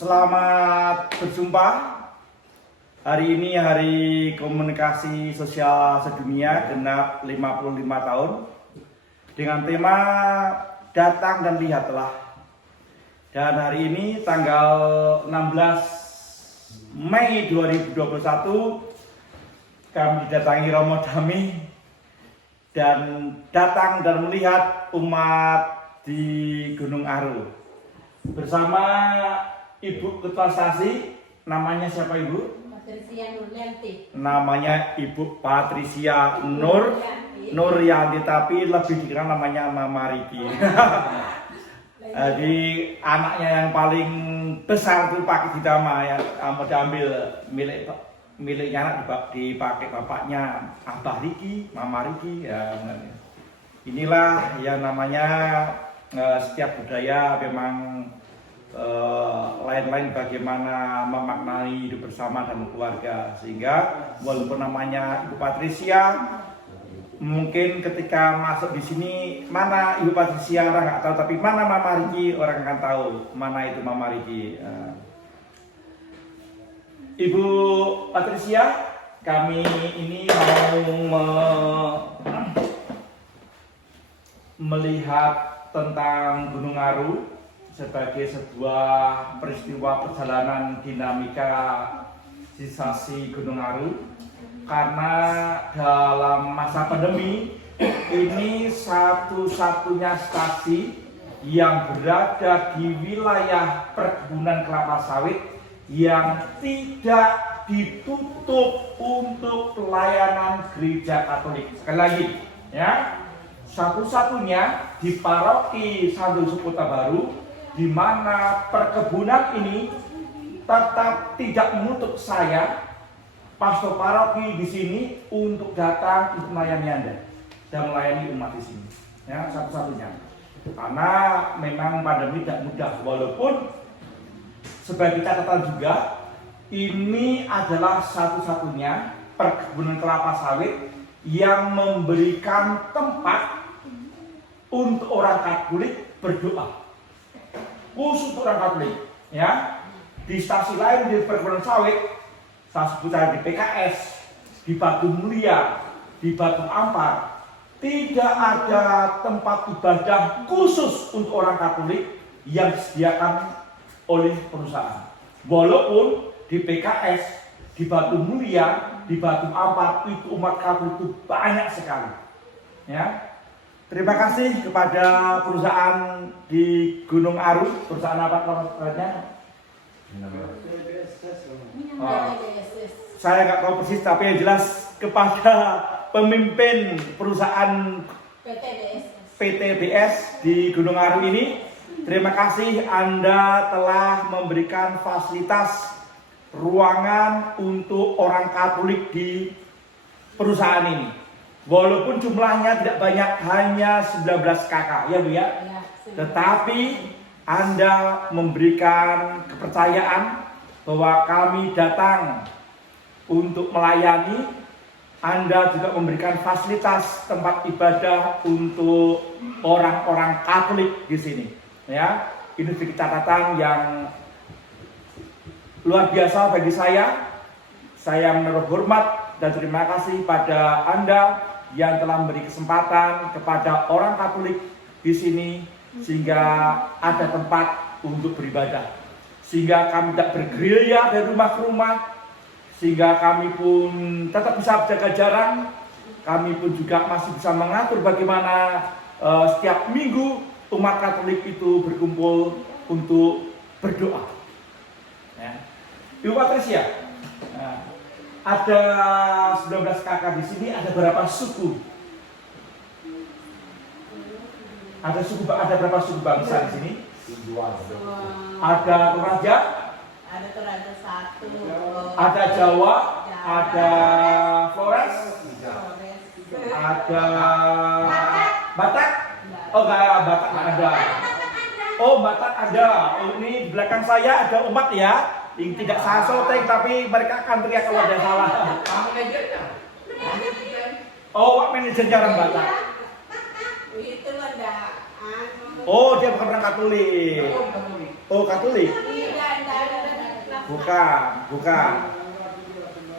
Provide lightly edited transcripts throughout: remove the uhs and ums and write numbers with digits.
Selamat berjumpa. Hari ini hari komunikasi sosial sedunia genap 55 tahun dengan tema datang dan lihatlah. Dan hari ini tanggal 16 Mei 2021 kami didatangi Romo Dami dan datang dan melihat umat di Gunung Aru bersama Ibu Ketua Stasi. Namanya siapa Ibu? Patricia Nuryanti. Namanya Ibu Patricia Nuryanti, tapi lebih dikenal namanya Mama Riki. Jadi anaknya yang paling besar itu Pak Ditama ya, mau diambil miliknya anak dipakai bapaknya Abah Riki, Mama Riki ya. Inilah yang namanya setiap budaya memang lain-lain bagaimana memaknai hidup bersama dan keluarga, sehingga walaupun namanya Ibu Patricia, mungkin ketika masuk di sini mana Ibu Patricia orang nggak tahu, tapi mana Mama Riki orang akan tahu mana itu Mama Riki. Ibu Patricia, kami ini mau melihat tentang Gunung Aru sebagai sebuah peristiwa perjalanan dinamika sisasi Gunung Aru, karena dalam masa pandemi ini satu-satunya stasi yang berada di wilayah perkebunan kelapa sawit yang tidak ditutup untuk pelayanan gereja Katolik. Sekali lagi ya, satu-satunya di paroki Santo Yusuf Kota Baru, di mana perkebunan ini tetap tidak menutup saya, pastor paroki di sini, untuk datang untuk melayani Anda dan melayani umat di sini. Ya, satu-satunya. Karena memang pandemi tidak mudah, walaupun sebagai catatan juga, ini adalah satu-satunya perkebunan kelapa sawit yang memberikan tempat untuk orang Katolik berdoa. Khusus untuk orang Katolik, ya. Di stasi lain di perkebunan sawit, saya sebut saja di PKS, di Batu Mulia, di Batu Ampar, tidak ada tempat ibadah khusus untuk orang Katolik yang disediakan oleh perusahaan. Walaupun di PKS, di Batu Mulia, di Batu Ampar itu umat Katolik itu banyak sekali, ya. Terima kasih kepada perusahaan di Gunung Aru. Perusahaan apa namanya? Saya nggak tahu persis, tapi yang jelas kepada pemimpin perusahaan PTBS di Gunung Aru ini, terima kasih Anda telah memberikan fasilitas ruangan untuk orang Katolik di perusahaan ini. Walaupun jumlahnya tidak banyak, hanya 19 kakak, ya Bu ya. Tetapi Anda memberikan kepercayaan bahwa kami datang untuk melayani. Anda juga memberikan fasilitas tempat ibadah untuk orang-orang Katolik di sini. Ya, ini sedikit catatan yang luar biasa bagi saya. Saya menaruh hormat dan terima kasih pada Anda yang telah memberi kesempatan kepada orang Katolik di sini, sehingga ada tempat untuk beribadah, sehingga kami tidak bergerilya dari rumah ke rumah, sehingga kami pun tetap bisa jaga jarak. Kami pun juga masih bisa mengatur bagaimana setiap minggu umat Katolik itu berkumpul untuk berdoa. Ya. Ibu Patricia, ada 19 kakak di sini. Ada berapa suku? Ada berapa suku bangsa di sini? Ada Toraja? Ada Toraja 1. Ada Jawa? Ada Flores? Ada Batak? Oh enggak, Batak ada. Oh, Batak ada. Oh, ini di belakang saya ada umat ya. Yang tidak saya soteng, tapi mereka akan teriak kalau ada salah. Oh, manajernya orang Batak. Itu ada Oh, dia bukan orang Katolik. Oh, Katolik. Tidak ada Bukan, bukan.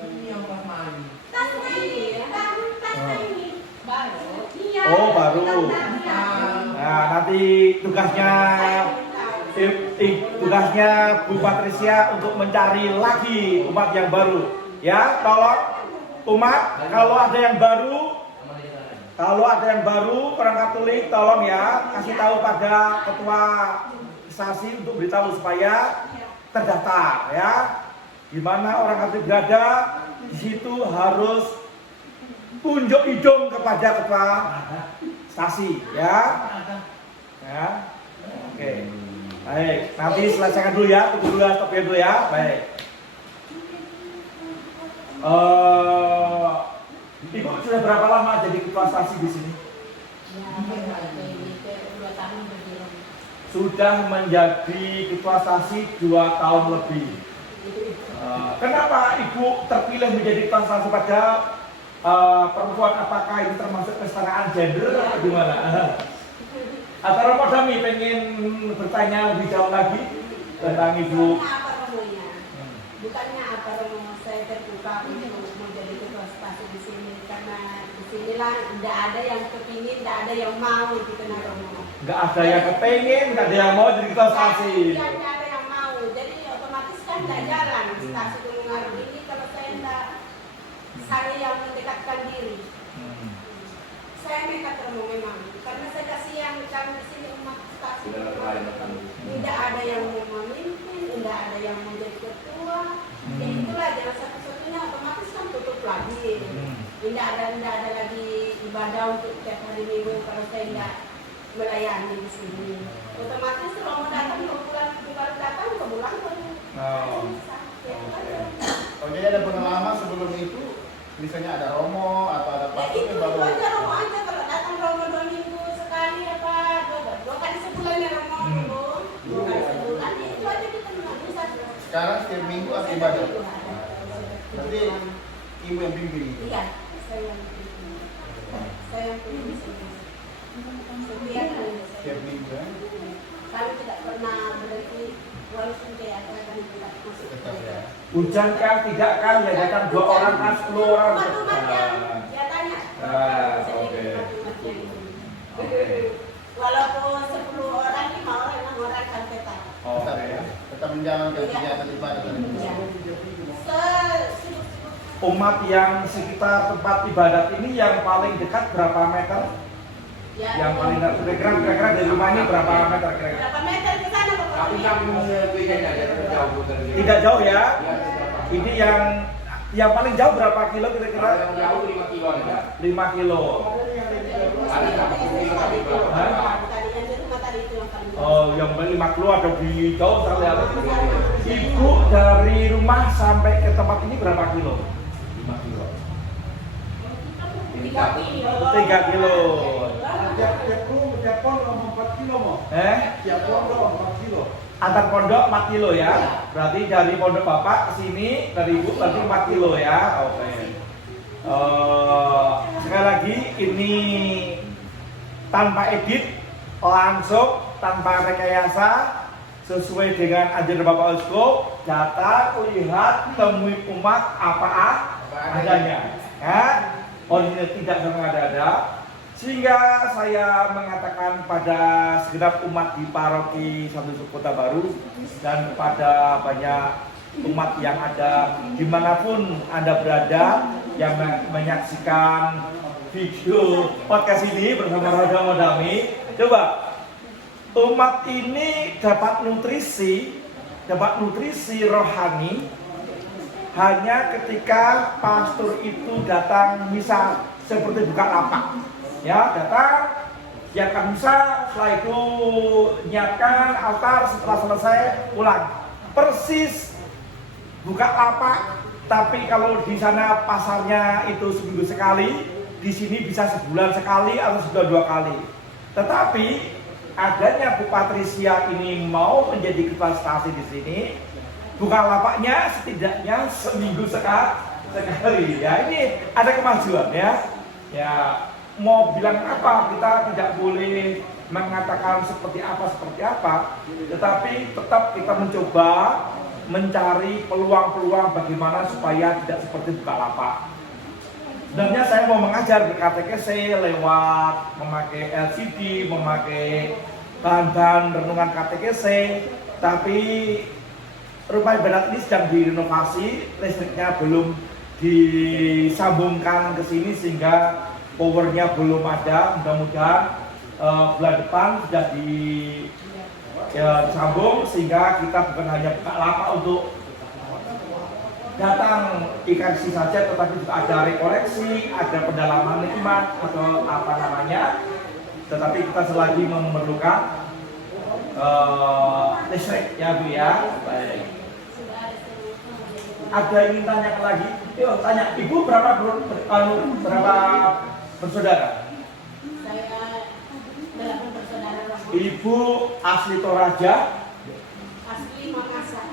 Ini yang permain. Baru. Oh, baru. Nah, nanti tugasnya tugasnya Bu Patricia untuk mencari lagi umat yang baru. Ya, tolong umat, kalau ada yang baru orang Katolik, tolong ya kasih tahu pada ketua stasi untuk beritahu supaya terdaftar ya. Di mana orang Katolik berada, di situ harus tunjuk hidung kepada ketua stasi ya. Ya. Oke. Baik, nanti selesaikan dulu ya, tunggu dulu ya, stop dulu ya. Baik. Ibu sudah berapa lama jadi ketua stasi di sini? Ya, 2 tahun berjalan. Sudah menjadi ketua stasi 2 tahun lebih. Kenapa ibu terpilih menjadi ketua stasi pada perempuan? Apakah ini termasuk kesetaraan gender atau gimana? Atau Romo Dami pengen bertanya lebih jauh lagi tentang ibu? Bukannya apa Romo, saya terbuka untuk mau jadi ketua stasi di sini karena di sinilah tidak ada yang kepingin, tidak ada yang mau gitu nah Romo. Nggak ada yang kepengen, nggak ada yang mau jadi ketua stasi. Tidak ada yang mau, jadi otomatis kan tidak jalan stasi Gunung Aru ini kalau saya yang mendekatkan diri. Saya nekat Romo memang, karena saya kasihan kami di sini umat stasi tidak ada yang mau memimpin, tidak ada yang mau jadi ketua. Jadi itulah jalan satu-satunya otomatis kan tutup lagi. Tidak ada lagi ibadah untuk tiap hari minggu kalau saya tidak melayani di sini. Otomatis Romo datang bukan datang ke bulan baru. Oh, jadi ada pengalaman sebelum itu, misalnya ada Romo atau ada Ya pastor gitu baru. aja Romo aja kalau datang Romo 2 minggu sekali apa 2 kali sebulan ya Romo. 2 kali sebulan itu aja kita nggak bisa. Sekarang setiap minggu ada ibadah. Berarti ibu yang pimpin. Iya, saya yang pimpin. Saya yang pimpin sini. Setiap hari. Setiap minggu ya. Kami tidak pernah berhenti walaupun kayak apa kami tidak masuk ke Tetap ya. Hujan kah, tidak kah, ya datang 2 orang kan 10 orang. Umat ya tanya. Oke. Oke. Walaupun 10 orang, 5 orang, 6 orang kan tetap. Tetap ya. Tetap menjalankan Iya. kegiatan ibadah tadi. Iya. Umat yang sekitar tempat ibadat ini yang paling dekat berapa meter? Ya, Yang paling dekat kira-kira dari rumah ini berapa meter kira-kira? berapa meter ke sana Bapak? Tapi kami bedanya ada jauh dari Tidak jauh ya. Ini yang paling jauh berapa kilo kira-kira? yang jauh 5 kilo ada. 5 kilo. Ada 80 kilo kami pulang. Oh, yang 5 kilo ada di jauh terlihat. Ibu dari rumah sampai ke tempat ini berapa kilo? 5 kilo. 3 kilo. 3 kilo. Tiap pondok 4 kilo mau. Tiap pondok 4 kilo. Antar pondok 4 kilo ya. Berarti dari pondok Bapak ke sini dari Ibu berarti 4 kilo ya. Oke. Sekali lagi ini tanpa edit, langsung tanpa rekayasa, sesuai dengan ajaran Bapak Uskup, data, lihat, temui umat apa adanya. Ya. Original tidak mengada-ada. Sehingga saya mengatakan pada segenap umat di paroki Santo Yusuf Kota Baru dan kepada banyak umat yang ada dimanapun Anda berada yang menyaksikan video podcast ini bersama Romo Dami, coba umat ini dapat nutrisi rohani hanya ketika pastor itu datang misa seperti buka lapak. Ya, datang, siapkan misa, setelah itu nyiapkan altar, setelah selesai pulang. Persis buka lapak, tapi kalau di sana pasarnya itu seminggu sekali, di sini bisa sebulan sekali atau sudah 2 kali. Tetapi adanya Bu Patricia ini mau menjadi ketua stasi di sini, buka lapaknya setidaknya seminggu sekali. Ya, ini ada kemajuan ya. Ya, mau bilang apa, kita tidak boleh mengatakan seperti apa, tetapi tetap kita mencoba mencari peluang-peluang bagaimana supaya tidak seperti Bukalapak. Sebenarnya saya mau mengajar di katekese lewat memakai LCD, memakai bahan-bahan renungan katekese, tapi rumah ibadat ini sedang direnovasi, listriknya belum disambungkan ke sini sehingga powernya belum ada. Mudah-mudahan bulan depan sudah disambung sehingga kita bukan hanya Bukalapak untuk datang ikan saja, tetapi juga ada rekoleksi, ada pendalaman iman atau apa namanya. Tetapi kita selagi memerlukan listrik ya Bu ya. Baik. Ada yang ingin tanya lagi? Yuk tanya, Ibu berapa bersaudara? Saya 8 bersaudara. Ibu asli Toraja? Asli Makassar.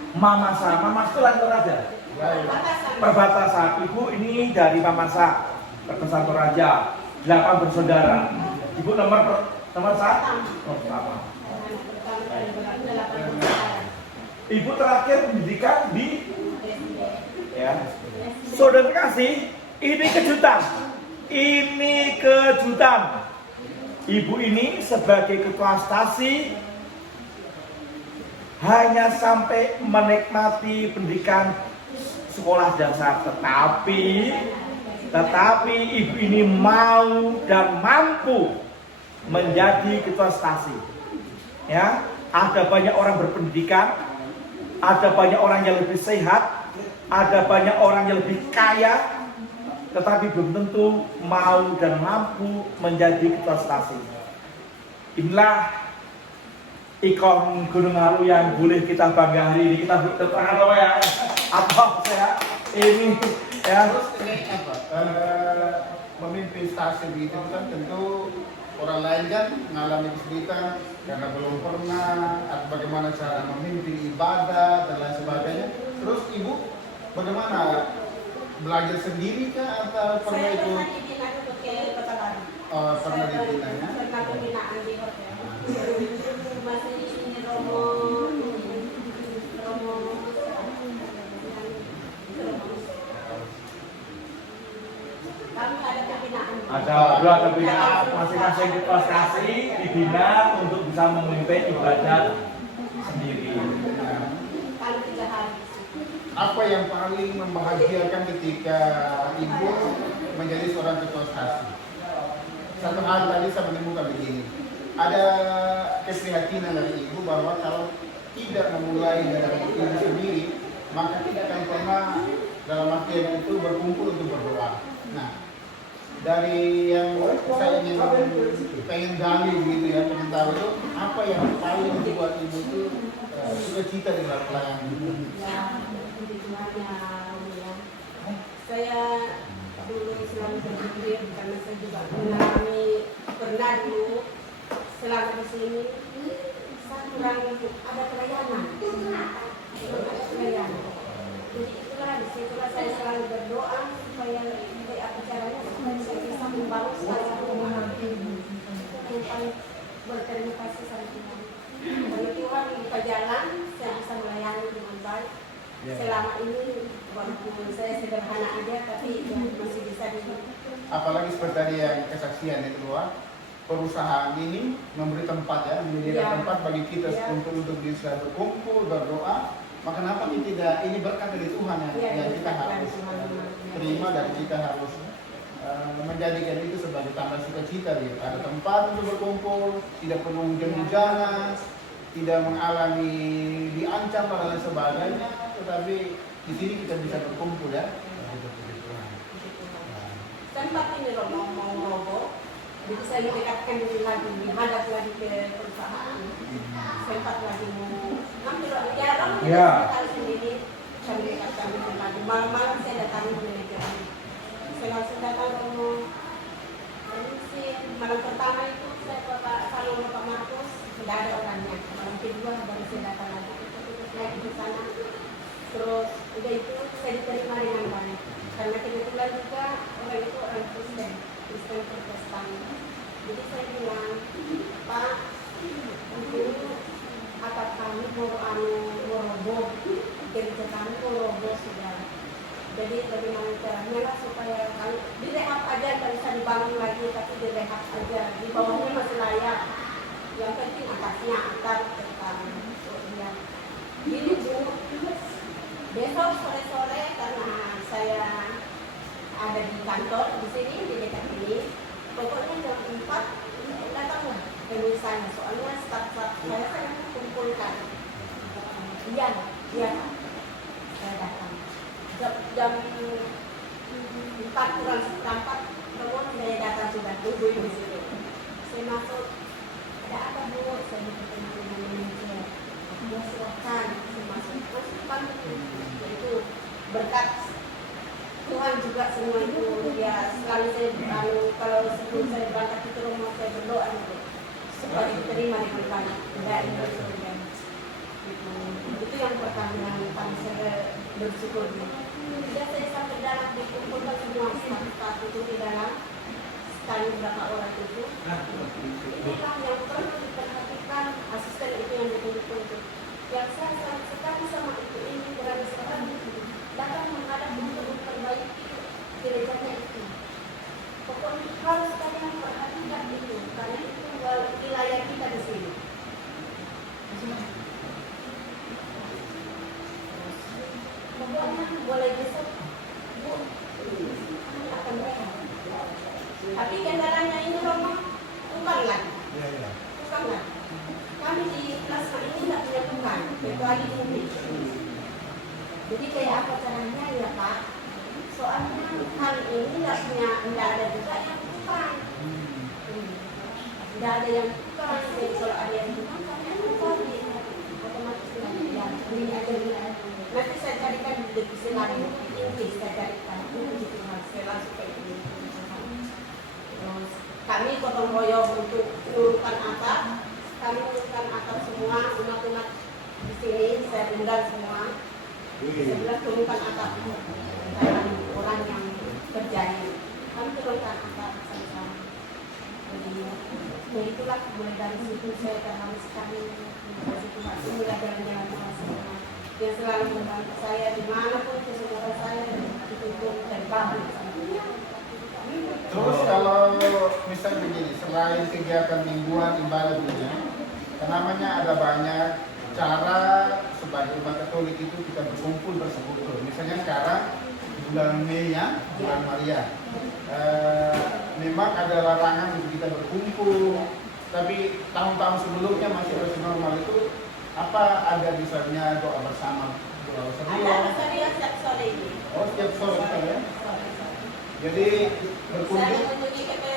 Mamasa itu lain Toraja? Perbatasan. Perbatasan. Ibu ini dari Mamasa, perbatasan Toraja. 8 bersaudara. Ibu nomor satu? Oh, sama. Ibu terakhir pendidikan di ya. Saudara kasih, ini kejutan. Ini kejutan. Ibu ini sebagai ketua stasi hanya sampai menikmati pendidikan sekolah dasar, tetapi ibu ini mau dan mampu menjadi ketua stasi. Ya, ada banyak orang berpendidikan, ada banyak orang yang lebih sehat, ada banyak orang yang lebih kaya, tetapi belum tentu mau dan mampu menjadi ketua stasi. Inilah ikon Gunung Aru yang boleh kita bangga hari ini. Kita berterang apa ya? Apa saya ini ya? Terus ini apa? Memimpin stasi begitu kan tentu orang lain kan mengalami kesulitan karena belum pernah atau bagaimana cara memimpin ibadah dan lain sebagainya. Terus ibu bagaimana, belajar sendiri kah atau pernah Saya ikut? pernah dibina itu ke Kota Baru. Pernah dibinanya? Pernah pembinaan di hotel. Masih Romo kami ada pembinaan. Ada pembinaan masing-masing ketua stasi dibina untuk bisa memimpin ibadat sendiri. Paling 3 hari. Apa yang paling membahagiakan ketika ibu menjadi seorang ketua stasi? Satu hal tadi saya menemukan begini, ada keprihatinan dari ibu bahwa kalau tidak memulai dari ibu sendiri, maka tidak akan pernah dalam artian itu berkumpul untuk berdoa. Nah, dari yang saya ingin pengen gali begitu ya, pengen tahu itu apa yang paling membuat ibu itu sukacita dengan pelayanan itu. Ya, ya. Saya dulu selalu berpikir karena saya juga pernah dulu selama di sini saya kurang ada pelayanan. Jadi itulah disitulah saya selalu berdoa supaya apa caranya supaya saya bisa membangun satu rumah yang paling berterima kasih sama Tuhan. Kalau Tuhan membuka jalan, saya bisa melayani dengan baik. Selama ini walaupun saya sederhana aja, tapi ya masih bisa di. Apalagi seperti tadi yang kesaksian itu bahwa perusahaan ini memberi tempat ya, menyediakan tempat bagi kita untuk bisa berkumpul berdoa. Maka kenapa tidak, ini berkat dari Tuhan yang kita harus terima dan kita harus menjadikan itu sebagai tambah sukacita. Ada tempat untuk berkumpul, tidak perlu hujan-hujanan, tidak mengalami diancam dan lain sebagainya, tetapi di sini kita bisa berkumpul ya. Tempat ini mau roboh, jadi saya mendekatkan diri lagi, menghadap lagi ke perusahaan. Sempat lagi mau ngambil ya, kali sendiri, saya mendekatkan diri lagi. Malam-malam saya datang manajer. Saya langsung datang Romo. Malam pertama itu saya kalau Bapak Markus sudah ada orangnya. Malam kedua baru saya datang lagi. Saya di sana. Terus udah itu saya diterima dengan baik. Karena kebetulan juga orang itu orang Kristen Protestan. Jadi saya bilang, Pak, itu atap kami mau roboh, jadi Jadi bagaimana caranya lah supaya kalau direhab aja nggak bisa dibangun lagi, tapi direhab aja. Di bawahnya masih layak. Yang penting atasnya angkat tentang ya. Gini Bu, besok sore-sore karena saya ada di kantor di sini di dekat ini, pokoknya jam 4 datanglah ke misalnya, soalnya staf-staf saya kumpulkan. Iya, iya, saya datang. Jam 4 kurang seperempat, kemudian saya datang sudah tunggu di sini. Saya masuk, ada apa Bu? Saya bertemu dengan manajer. Ya silakan, saya masuk. Itu berkat Tuhan juga semua itu. Ya selalu saya kalau sebelum saya berangkat ke rumah saya berdoa gitu supaya diterima dengan baik. Tidak itu yang pertama yang paling saya bersyukur. Sudah saya sampai dalam dikumpulkan semua staf itu di dalam sekali berapa orang itu. Inilah yang perlu diperhatikan, asisten itu yang betul-betul. Yang saya sangat sekali sama itu ini berani sekali datang menghadap untuk memperbaiki gerejanya itu. Pokoknya harus kalian perhatikan itu, karena itu wilayah kita di sini. Pokoknya boleh besok, Bu, akan rehat. Tapi kendalanya ini Romo, bukan lagi. Bukan lagi. Kami di plasma ini tidak punya tukang, kecuali ini. Jadi kayak apa caranya ya Pak? Soalnya kami ini tidak ada juga yang tukang. Tidak ada yang tukang, jadi kalau ada yang tukang, kami akan cari. Otomatis ya, ini aja ini. Nanti saya carikan di divisi lain, Inggris saya carikan. Saya langsung ke ini. Terus kami gotong royong untuk menurunkan atap. Kami menurunkan atap semua, umat-umat di sini saya undang semua. Saya bilang turunkan atap. Orang yang kerja ini, kami turunkan atap sama-sama. Jadi itulah mulai dari situ saya terharu sekali. Dari situ masih mulai jalan-jalan sama-sama. Yang selalu membantu saya dimanapun kesempatan saya dituntut dan bangun. Terus kalau misalnya begini, selain kegiatan mingguan ibadah dunia, namanya ada banyak cara sebagai umat Katolik itu kita berkumpul bersekutu. Misalnya sekarang bulan Mei ya, bulan Maria. Memang ada larangan untuk kita berkumpul, tapi tahun-tahun sebelumnya masih normal itu apa ada misalnya doa bersama, doa bersama. Ada saya setiap sore ini. Oh, setiap sore ya. Jadi berkunjung Saya mengunjungi ke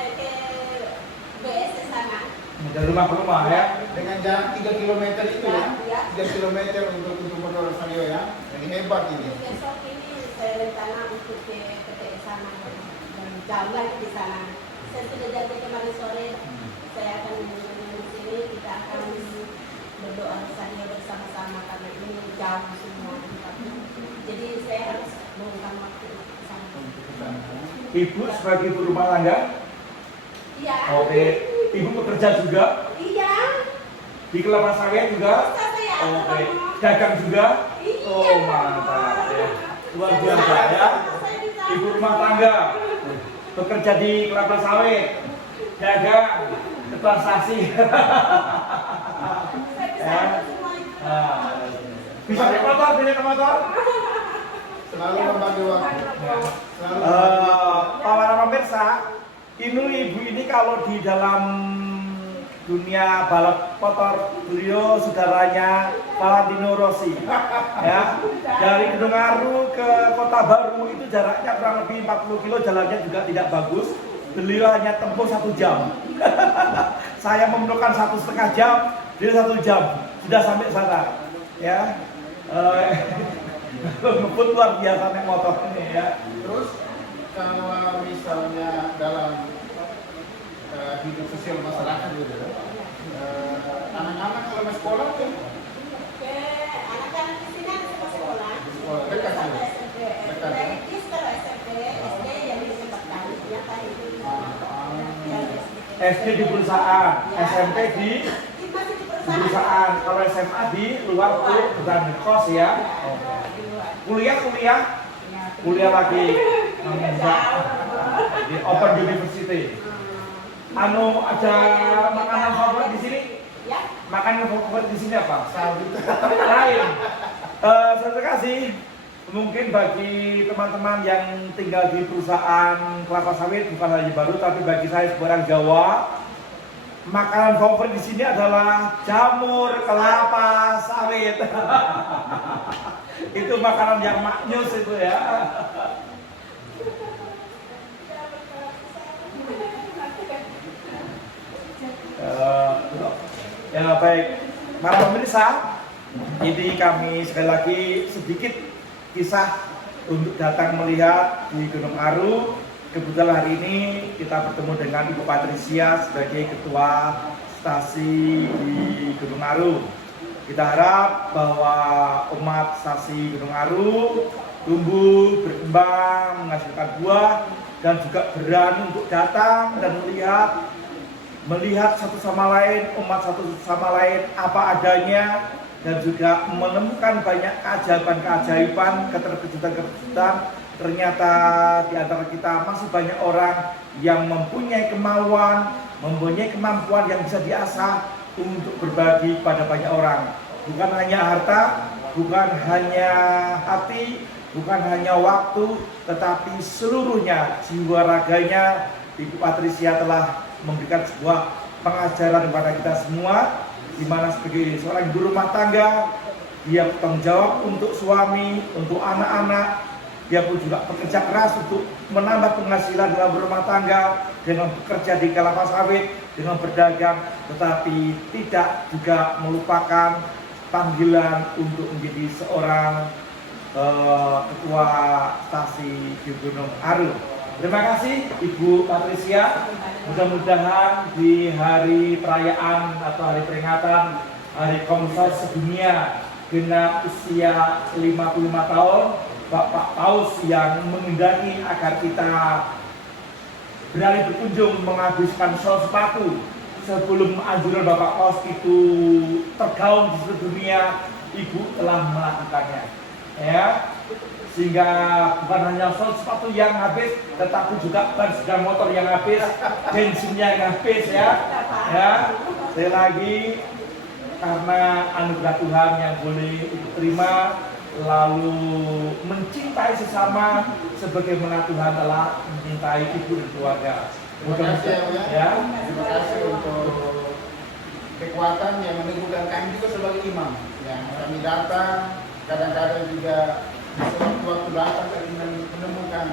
BS sana. Dari rumah ke rumah ya. dengan jarak 3 km itu ya. Ya. 3 km untuk berdoa Rosario ya. Ini hebat ini. Besok ini saya rencana untuk ke BS sana dan jauh lagi di sana. Saya sudah janji kemarin sore saya akan mengunjungi di sini, kita akan berdoa Rosario bersama-sama karena ini jauh semua. Jadi saya harus menggunakan waktu ke sana. Ibu sebagai ibu rumah tangga, Iya. oke. Ibu bekerja juga Iya. di kelapa sawit juga, Bisa saya oke. Romo. Dagang juga, Iya, oh mantap ya. Luar biasa ya. Saya bisa. Ibu rumah tangga, bekerja di kelapa sawit, dagang, ketua stasi. Saya bisa Ya. semua itu. Bisa naik motor, naik motor. Selalu membagi waktu. Selalu Para pemirsa, ini ibu ini kalau di dalam dunia balap motor, beliau saudaranya Valentino Rossi. Ya, dari Gunung Aru ke Kota Baru itu jaraknya kurang lebih 40 kilo, jalannya juga tidak bagus. Beliau hanya tempuh 1 jam. Saya memerlukan 1,5 jam, dia 1 jam sudah sampai sana. Ya, ngebut luar biasa naik motor ini ya. terus kalau misalnya dalam hidup sosial masyarakat gitu ya. Anak-anak kalau mau sekolah tuh Oke, anak-anak di sini ada sekolah. sekolah dekat Sampai ya. SMP. Dekat ya. Kalau SMP, SD yang di tempat kami, ternyata itu. SD di perusahaan, SMP di Masih di perusahaan, kalau SMA di luar tuh bukan di kos ya. Di luar. Kuliah Ya, kuliah lagi di Open University. Anu ada makanan favorit di sini? Ya. Makanan favorit di sini apa? Sawit. Lain. Terima kasih. Mungkin bagi teman-teman yang tinggal di perusahaan kelapa sawit bukan hanya baru, tapi bagi saya sebagai orang Jawa, makanan favorit di sini adalah jamur kelapa sawit. Itu makanan yang maknyus itu ya. Ya baik, para pemirsa, ini kami sekali lagi sedikit kisah untuk datang melihat di Gunung Aru. Kebetulan hari ini kita bertemu dengan Ibu Patricia sebagai ketua stasi di Gunung Aru. Kita harap bahwa umat stasi Gunung Aru tumbuh, berkembang, menghasilkan buah, dan juga berani untuk datang dan melihat satu sama lain, umat satu sama lain apa adanya, dan juga menemukan banyak keajaiban-keajaiban, keterkejutan-keterkejutan. Ternyata di antara kita masih banyak orang yang mempunyai kemauan, mempunyai kemampuan yang bisa diasah untuk berbagi pada banyak orang. Bukan hanya harta, bukan hanya hati, bukan hanya waktu, tetapi seluruhnya jiwa raganya. Ibu Patricia telah memberikan sebuah pengajaran kepada kita semua, di mana sebagai seorang ibu rumah tangga, dia bertanggung jawab untuk suami, untuk anak-anak. Dia pun juga bekerja keras untuk menambah penghasilan dalam rumah tangga dengan bekerja di kelapa sawit, dengan berdagang, tetapi tidak juga melupakan panggilan untuk menjadi seorang ketua stasi di Gunung Aru. Terima kasih Ibu Patricia. Mudah-mudahan di hari perayaan atau hari peringatan Hari Komsel Sedunia genap usia 55 tahun, Bapak Paus yang menghendaki agar kita beralih berkunjung menghabiskan sol sepatu sebelum anjuran Bapak Paus itu tergaung di seluruh dunia. Ibu telah melakukannya, ya, sehingga bukan hanya sol sepatu yang habis, tetapi juga ban sepeda motor yang habis, bensinnya yang habis, ya. Sekali lagi, karena anugerah Tuhan yang boleh Ibu terima, lalu mencintai sesama sebagaimana Tuhan telah mencintai ibu dan keluarga. Terima kasih Ya. Terima kasih untuk kekuatan yang meneguhkan kami juga sebagai imam. Yang kami datang, kadang-kadang juga sewaktu-waktu datang kami menemukan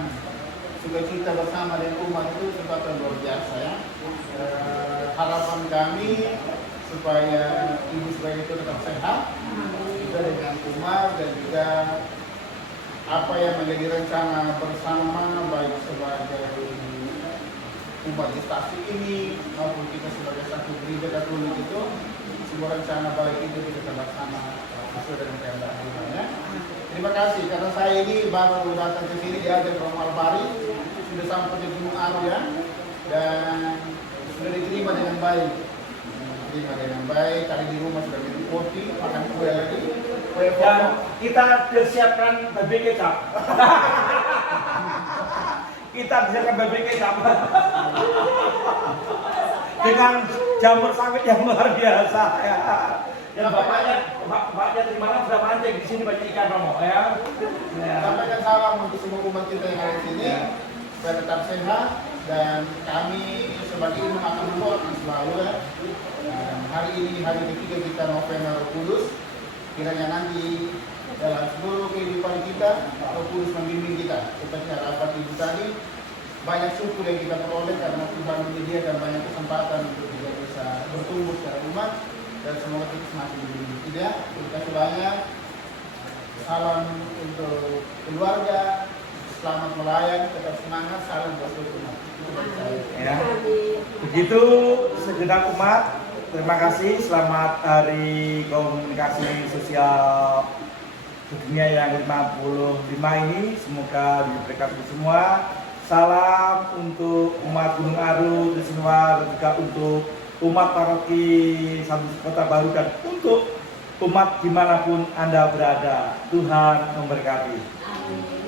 sukacita bersama dengan umat itu sesuatu yang luar biasa, ya. Harapan kami supaya ibu sebagai itu tetap sehat, juga dengan umat, dan juga apa yang menjadi rencana bersama baik sebagai umat di stasi ini maupun kita sebagai satu gereja Katolik itu, semua rencana baik itu kita terlaksana sesuai dengan kehendak Tuhan, ya. Terima kasih karena saya ini baru datang ke sini diajak Romo Alpari, sudah sampai di Gunung Aru, ya, dan sudah diterima dengan baik. Tadi di rumah sudah minum kopi, makan kue lagi. Dan kita siapkan babi kecap. Kita siapkan babi kecap dengan jamur sawit yang luar biasa, ya. Dan bapaknya dari mana sudah mancing di sini banyak ikan, Romo, ya. Sampaikan salam untuk semua umat kita yang ada di sini, supaya tetap sehat, dan kami sebagai imam akan mendoakan selalu, ya. Hari ini hari ketiga kita novena Roh Kudus, kiranya nanti dalam seluruh kehidupan kita Roh Kudus membimbing kita. Seperti harapan ibu tadi, banyak syukur yang kita peroleh karena Tuhan menyediakan banyak kesempatan untuk kita bisa bertumbuh secara umat, dan semoga kita semakin dibimbing. Tidak, terima kasih banyak. Salam untuk keluarga, selamat melayani, tetap semangat, salam buat seluruh umat. Ya. Begitu segenap umat. Terima kasih, selamat Hari Komunikasi Sosial Dunia yang 55 ini. Semoga diberkati semua. Salam untuk umat Gunung Aru, Desenwa, dan juga untuk umat paroki Santo Kota Baru, dan untuk umat dimanapun Anda berada. Tuhan memberkati. Amin.